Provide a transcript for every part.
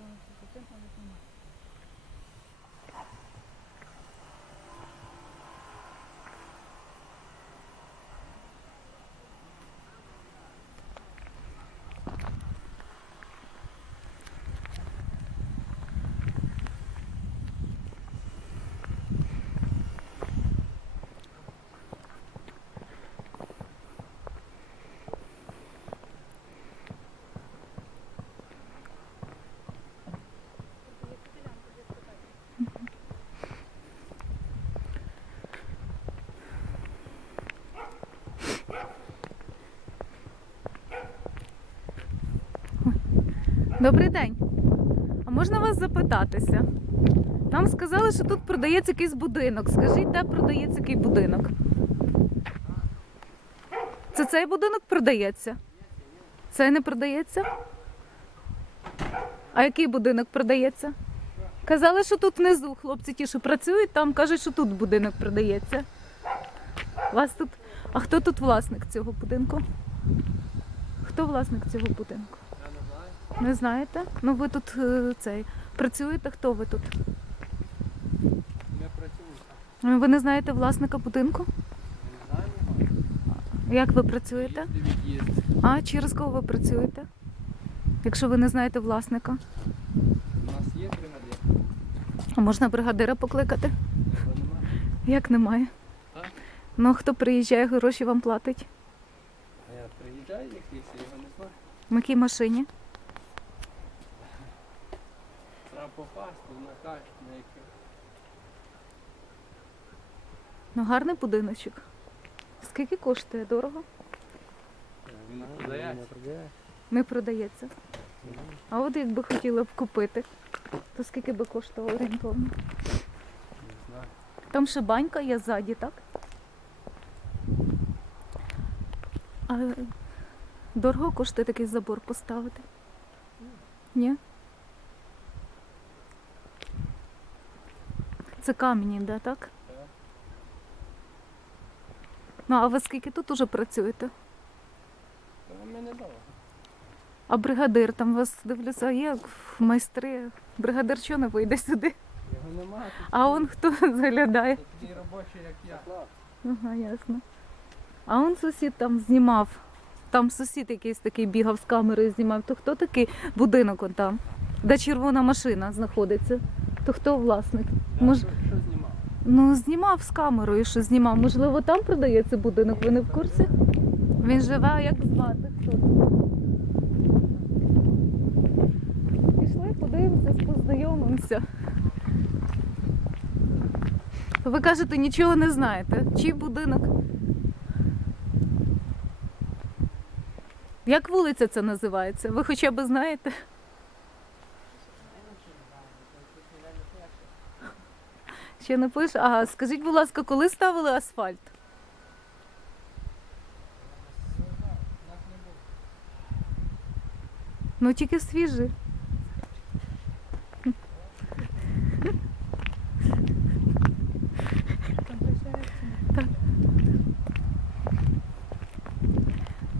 그거는 진짜 쌤 하겠구나. Добрий день. А можна вас запитатися? Нам сказали, що тут продається якийсь будинок. Скажіть, де продається який будинок? Це цей будинок продається? Цей не продається? А який будинок продається? Казали, що тут внизу хлопці ті, що працюють, там кажуть, що тут будинок продається. Вас тут. А хто тут власник цього будинку? Хто власник цього будинку? Не знаєте? Ну ви тут е, цей працюєте? Хто ви тут? Не працюю. Ну, Ви не знаєте власника будинку? Не знаю. Як ви працюєте? А через кого ви працюєте? Якщо ви не знаєте власника, У нас є бригадир. а можна бригадира покликати? Немає. Як немає? А? Ну хто приїжджає, гроші вам платить? А я приїжджаю якийсь, я його не знаю. В якій машині? Треба попасти на карт, на яке. Ну гарний будиночок. Скільки коштує? Дорого? Він не продається. Не продається. А от якби хотіли б купити, то скільки би коштувало орієнтовно? Не знаю. Там ще банька є ззаді, так? А дорого коштує такий забор поставити? Ні? Це камінь іде, так? Так. Ну, а ви скільки тут уже працюєте? Ми недовго. А бригадир там вас дивлюся, є майстри. Бригадир чого не вийде сюди? Його немає. А он хто заглядає? Такий робочий, як я. Ага, ясно. А он сусід там знімав. Там сусід якийсь такий бігав з камерою, знімав. То хто такий будинок он там, де червона машина знаходиться? То хто власник? Я Мож- що, що знімав? Ну, знімав з камерою, що знімав. Можливо, там продається будинок, ви не в курсі? Він живе, а як звати? Хто? Пішли, подивимося, познайомимося. Ви кажете, нічого не знаєте. Чий будинок? Як вулиця це називається? Ви хоча б знаєте? Ще не пише. А скажіть, будь ласка, коли ставили асфальт? Ну тільки свіжий.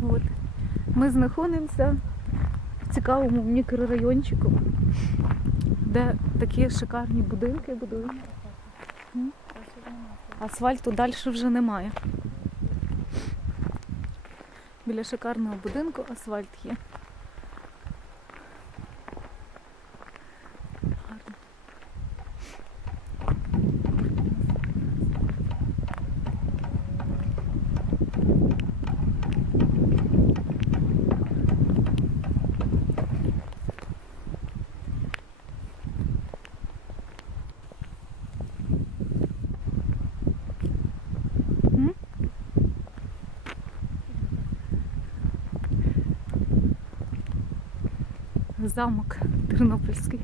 От. Ми знаходимося в цікавому мікрорайончику, де такі шикарні будинки будують. Асфальту далі вже немає. Біля шикарного будинку асфальт є. Замок Тернопільський.